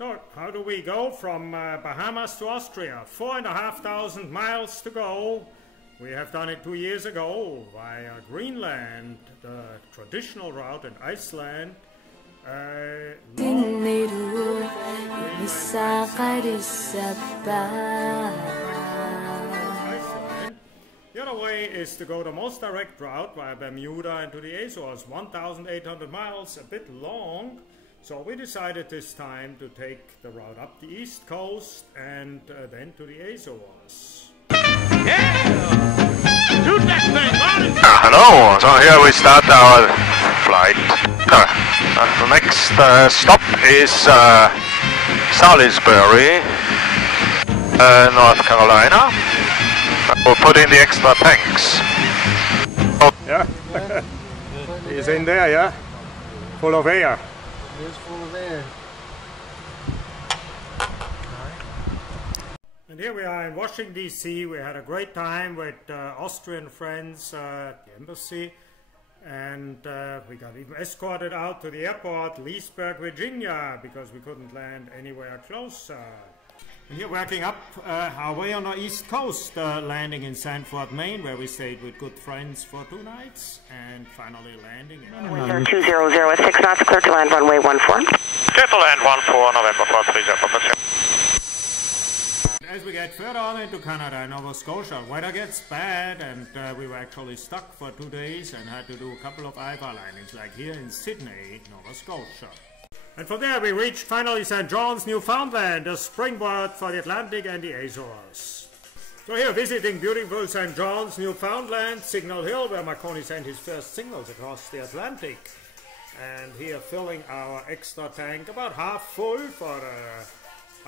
So, how do we go from Bahamas to Austria? 4,500 miles to go. We have done it 2 years ago via Greenland, the traditional route in Iceland. The other way is to go the most direct route via Bermuda and to the Azores, 1,800 miles, a bit long. So we decided this time to take the route up the east coast and then to the Azores. Hello, so here we start our flight. The next stop is Salisbury, North Carolina. We'll put in the extra tanks. Yeah, he's in there, yeah? Full of air. It is full of air. And here we are in Washington, D.C. We had a great time with Austrian friends at the embassy. And we got even escorted out to the airport, Leesburg, Virginia, because we couldn't land anywhere closer. And here working up our way on the east coast, landing in Sanford, Maine, where we stayed with good friends for 2 nights, and finally landing in... Windsor 2006 knots, clear to land runway 14. Clear to land 14, November 430. As we get further on into Canada and Nova Scotia, weather gets bad, and we were actually stuck for 2 days and had to do a couple of IVA landings, like here in Sydney, Nova Scotia. And from there we reached finally St Johns, Newfoundland, a springboard for the Atlantic and the Azores. So here visiting beautiful St Johns, Newfoundland, Signal Hill, where Marconi sent his first signals across the Atlantic. And here filling our extra tank about half full for the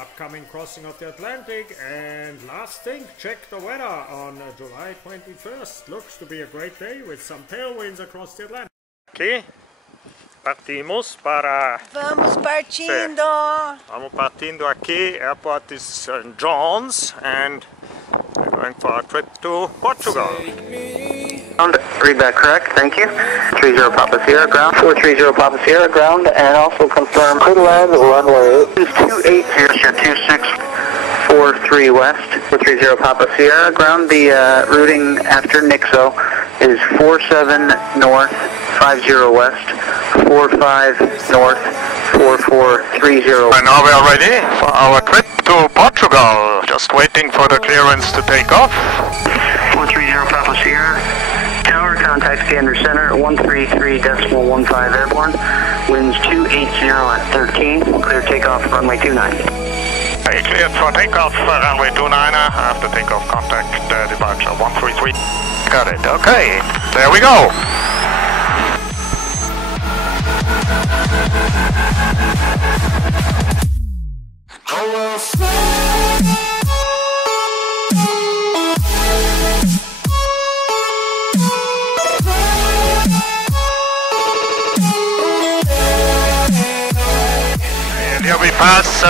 upcoming crossing of the Atlantic. And last thing, check the weather on July 21st. Looks to be a great day with some tailwinds across the Atlantic. Okay. Partimos para... Vamos partindo! Vamos partindo aqui. Airport is St Johns and we're going for a trip to Portugal. Read that correct, thank you. 30 Papa Sierra ground, 430 Papa Sierra ground, and also confirm clear to land runway 280, 2643 west, 430 Papa Sierra ground. The routing after Nixo is 47 north, 50 west, 45 north, 4430. And now we are ready for our trip to Portugal. Just waiting for the clearance to take off. 430 Papa Sierra. Tower, contact standard center, 133.15 airborne. Winds 280 at 13. Clear takeoff, runway 29. Hey, cleared for takeoff, runway 29. After takeoff, contact departure 133. Got it, okay. There we go. And here we pass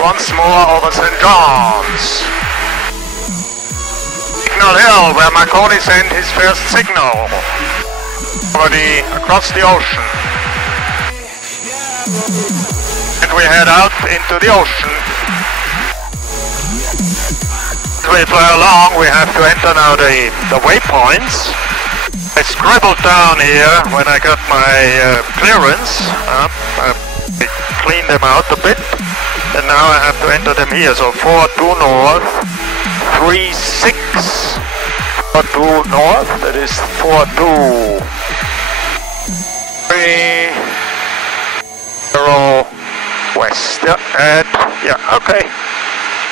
once more over St. John's. Signal Hill, where Marconi sent his first signal already across the ocean. And we head out into the ocean. As we fly along, we have to enter now the waypoints. I scribbled down here when I got my clearance. I cleaned them out a bit, and now I have to enter them here. So 42 north, 36, 42 north, that is 42. 30 west, yeah, and yeah, okay.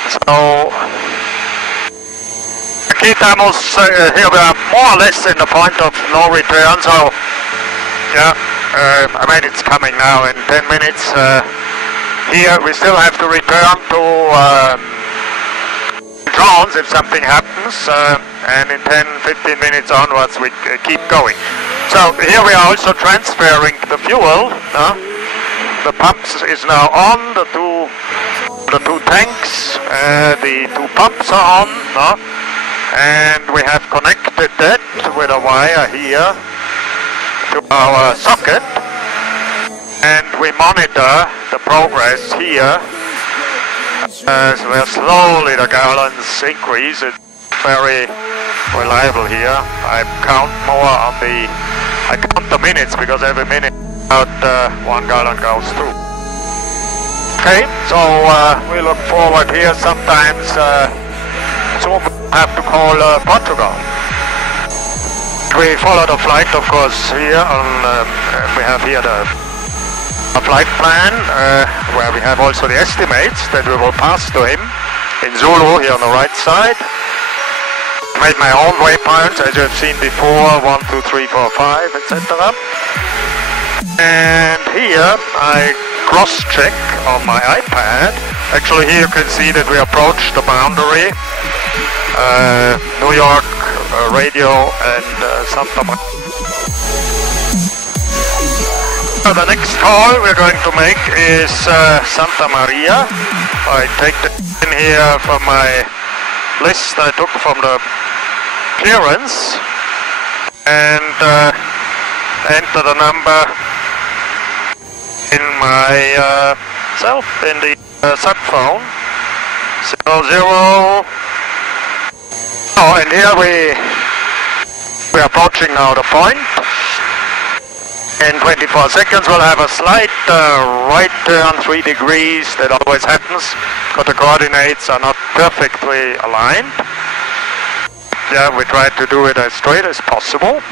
So, aquí estamos, here we are more or less in the point of no return, so, yeah, I mean it's coming now in 10 minutes. Here we still have to return to Jones if something happens, and in 10-15 minutes onwards we keep going. So here we are also transferring the fuel. The pumps is now on, the two tanks, the 2 pumps are on, and we have connected that with a wire here to our socket, and we monitor the progress here. Where slowly the gallons increase. It's very reliable here. I count the minutes because every minute about 1 gallon goes through. Okay, so we look forward here. Sometimes soon we have to call Portugal. We follow the flight, of course, here on. We have here the flight plan, where we have also the estimates that we will pass to him in Zulu here on the right side. Made my own waypoints as you have seen before, 1, 2, 3, 4, 5, etc. And here I cross-check on my iPad. Actually here you can see that we approach the boundary. New York radio and Santa Maria. The next call we're going to make is Santa Maria. I take the in here from my list I took from the clearance and enter the number in my in the sat phone. 00. Oh, and here we're approaching now the point. In 24 seconds we'll have a slight right turn 3 degrees. That always happens because the coordinates are not perfectly aligned. Yeah, we try to do it as straight as possible.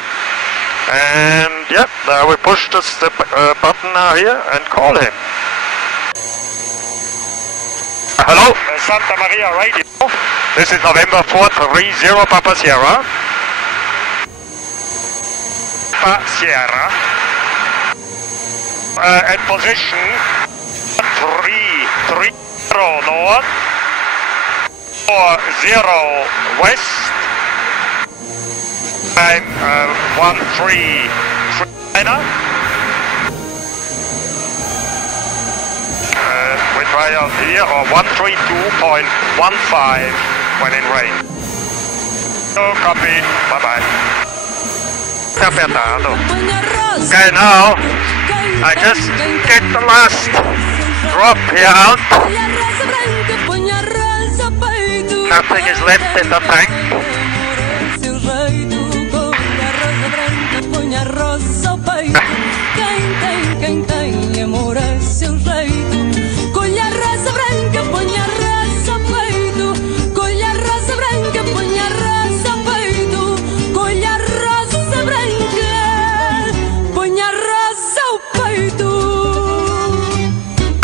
And yeah, there we push the button now here and call him. Hello, Santa Maria Radio. This is November 430 Papa Sierra. Papa Sierra. At position 330 north, 40 west, time 133 China. We try out here, or 132.15 when in range. So copy, bye-bye. Okay, now I just get the last drop here out. Nothing is left in the tank.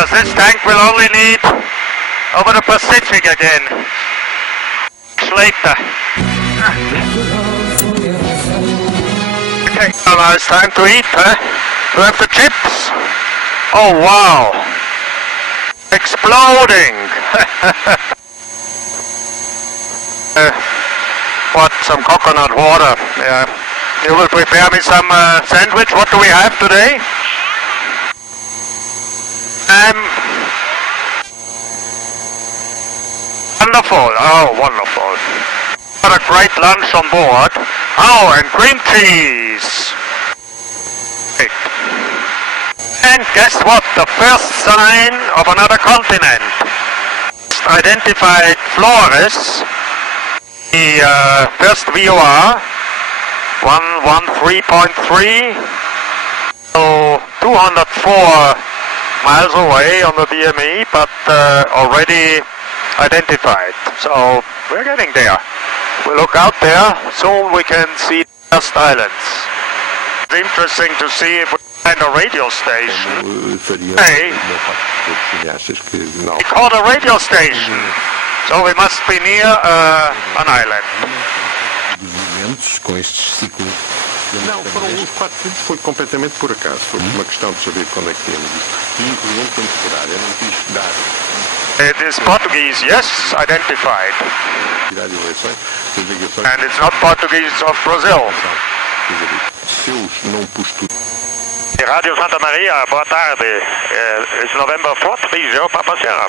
This tank will only need over the Pacific again. Later. Okay, now it's time to eat, huh? Do we have the chips? Oh wow! Exploding! What, some coconut water? Yeah. You will prepare me some sandwich. What do we have today? Wonderful, oh wonderful. What a great lunch on board. Oh, and cream cheese. Great. And guess what? The first sign of another continent. Identified Flores. The first VOR. 113.3. So 204 miles away on the DME, but already identified. So we're getting there. We look out there, soon we can see the first islands. It's interesting to see if we find a radio station. Hey, we caught a radio station, so we must be near an island. Não, foram uns 400, foi completamente por acaso, foi uma questão de saber quando é que temos isso. E incluindo temporária, não quis dar. It is Portuguese, yes, identified. And it's not Portuguese of Brazil. Radio Santa Maria, boa tarde. It's November 430 Papa Sierra.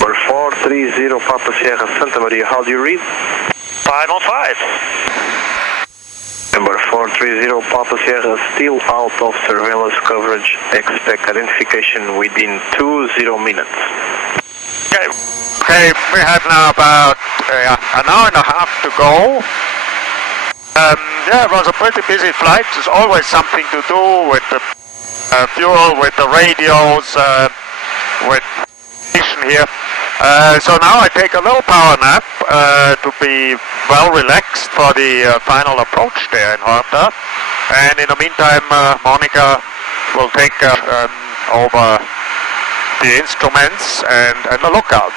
Number 430 Papa Sierra Santa Maria, how do you read? 5 on 5. Number 430 Papa Sierra, still out of surveillance coverage. Expect identification within 20 minutes. Okay, we have now about an hour and a half to go. Yeah, it was a pretty busy flight. There's always something to do with the fuel, with the radios, with station here. So now I take a little power nap to be well relaxed for the final approach there in Horta. And in the meantime, Monica will take over the instruments and the lookout.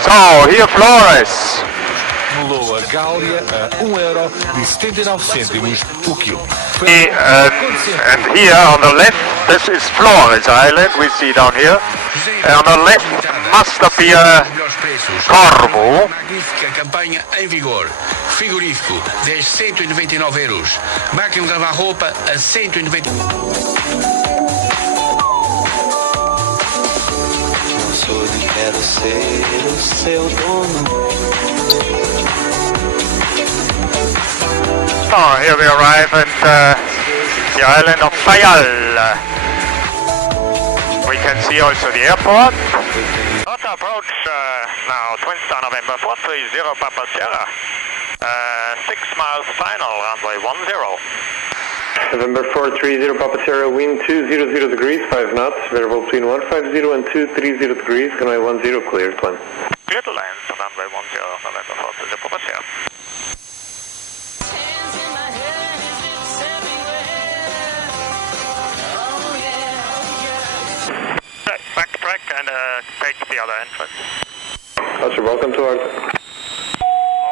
So, here Flores. Mudou a Gália a €1 e 79 cêntimos o quilo. And here on the left, this is Flores Island, we see down here. And on the left must appear Corvo. Magnífica campanha em vigor. Frigorífico, 10 €199. Máquina de lavar roupa a 190. Quero ser o seu dono. Oh, here we arrive at the island of Fayal. We can see also the airport. Not approach now, Twin Star November 430 Papa Sierra. 6 miles final, runway 10. November 430 Papa Sierra, wind 200 degrees, 5 knots, variable between 150 and 230 degrees, runway 10, cleared, climb. Clear to land, runway 10, November 430 Papa Sierra. Backtrack and take the other entrance. Roger, welcome to our...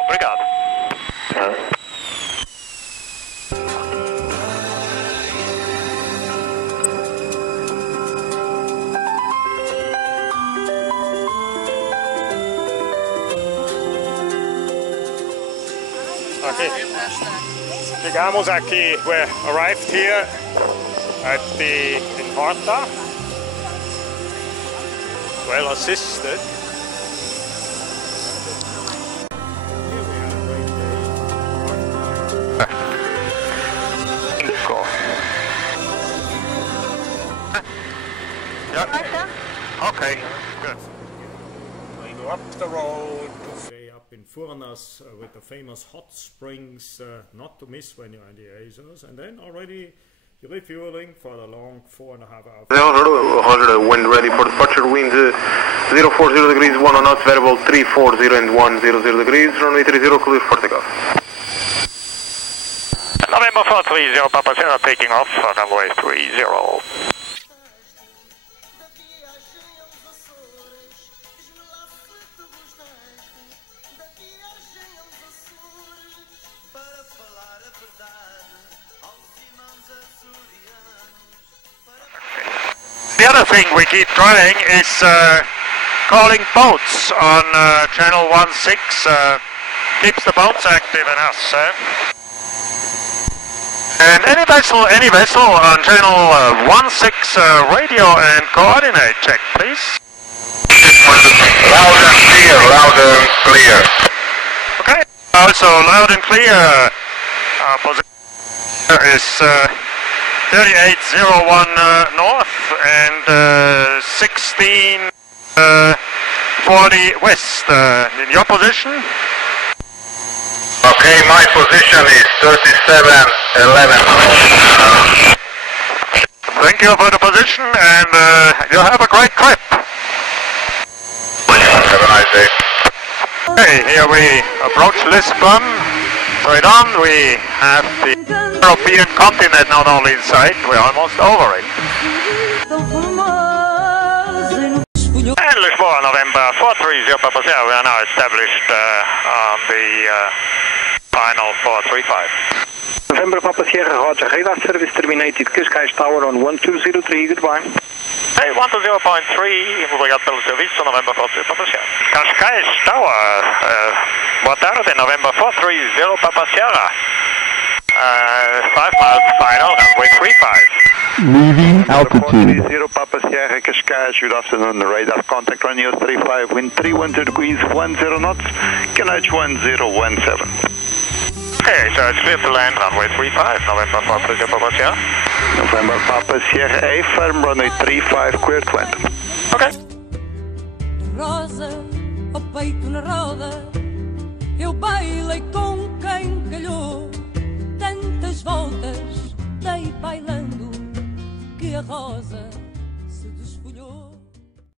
Obrigado. Okay. Llegamos aquí. We arrived here in Horta. Well assisted. Yeah. Okay. Good. Going up the road to stay up in Furnas with the famous hot springs, not to miss when you're in the Azores, and then already refueling for the long 4.5 hours. Roger, wind ready for departure, wind 040 degrees, 1 knots, variable 340 and 100 degrees, runway 30, clear for takeoff. November 430 Papa Sierra taking off, runway 30. The other thing we keep trying is calling boats on channel 16, keeps the boats active in us. And any vessel on channel 16 radio and coordinate check, please. Loud and clear, loud and clear. Okay, also loud and clear. Position is 3801 north and 1640 west. In your position? Okay, my position is 3711. Thank you for the position and you have a great trip. Have a nice day. Okay, here we approach Lisbon. Straight on, we have the European continent not only in sight, we're almost over it. And Lisbon, November 430 Papa Sierra, we are now established on the final 435. November Papa Sierra, roger, radar service terminated, Cascais Tower on 1203, goodbye. Hey, 120.3, moving up pelo serviço, November 430 Papa Sierra. Cascais Tower, boa tarde, November 430 Papa Sierra. 5 miles final, runway 35. Leaving altitude. 430 Papa Sierra Cascais, good afternoon, radar contact runway 35, wind 312 degrees, 10 knots, QNH 1017. Okay, so it's clear to land, runway 35, November Papa Sierra. November Papa Sierra A, firm runway 35, clear to land. Okay. Rosa, o peito na roda, eu bailei com quem calhou. Tantas voltas dei bailando que a rosa